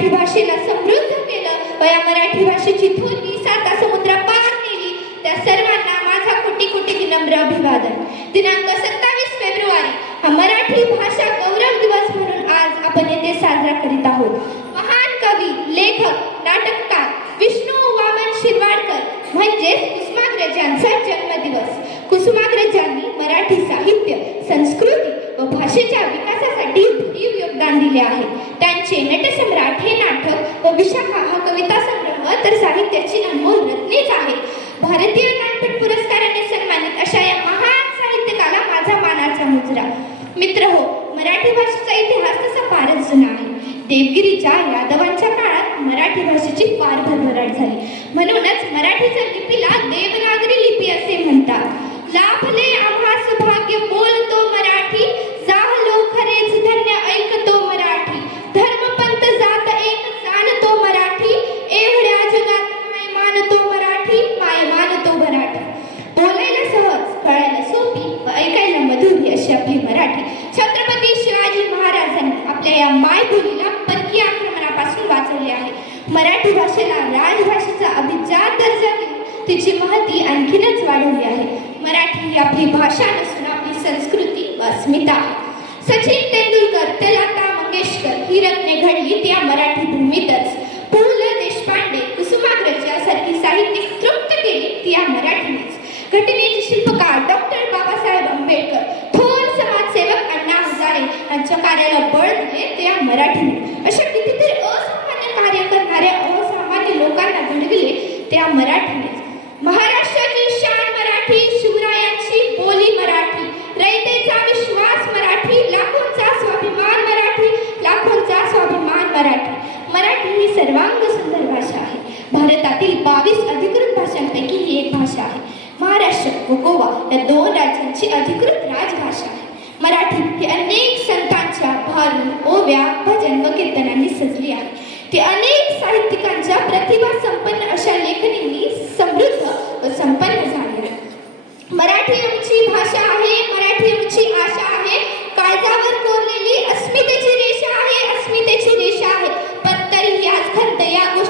मराठी भाषेला समृद्ध व या मराठी भाषेची थोरली साता समुद्र पार नेली. त्या सर्वांना माझा कोटी कोटी विनम्र अभिवादन. दिनांक सत्तावीस फेब्रुवारी हा मराठी भाषा गौरव दिवस म्हणून आज आपण येथे साजरा करीत आहोत. महान कवी लेखक नाटककार विष्णू वामन शिरवाडकर म्हणजेच कुसुमाग्रजांचा जन्मदिवस. कुसुमाग्रजांनी मराठी साहित्य संस्कृती व भाषेच्या विकासासाठी लिहिले आहे. त्यांचे नटसम्राट हे नाटक व विशाखा हा कविता संग्रह तर साहित्याची अनमोल रत्नेच आहे. भारतीय नाटक पुरस्काराने सन्मानित अशा या महान साहित्यकाला माझा मानाचा मुजरा. मित्र हो मराठी भाषेचा इतिहास तसा फारच जुना आहे. देवगिरीच्या यादवांच्या काळात मराठी भाषेची फार भरभराट झाली. म्हणूनच मराठीच्या लिपीला देवनागरी लिपी असे म्हणतात. आपल्या या मायबोलीला परकीय आक्रमणापासून वाचवले आहे. मराठी भाषेला राजभाषेचा अभिजात दर्जा देऊन तिची महती आणखीनच वाढवली आहे. मराठी ही आपली भाषा नसून आपली संस्कृती व अस्मिता. सचिन तेंडुलकर ते लता मंगेशकर ही रत्ने घडली त्या मराठी भूमीतच. पु ल देशपांडे कुसुमाग्रज यासारखी साहित्यिक तृप्त केली ती या मराठीनेच. घटनेचे शिल्पकार डॉक्टर बाबासाहेब आंबेडकर थोर समाजसेवक अण्णा हजारे यांच्या कार्याला बळ camera. की अनेक साहित्यिकांच्या प्रतिभा संपन्न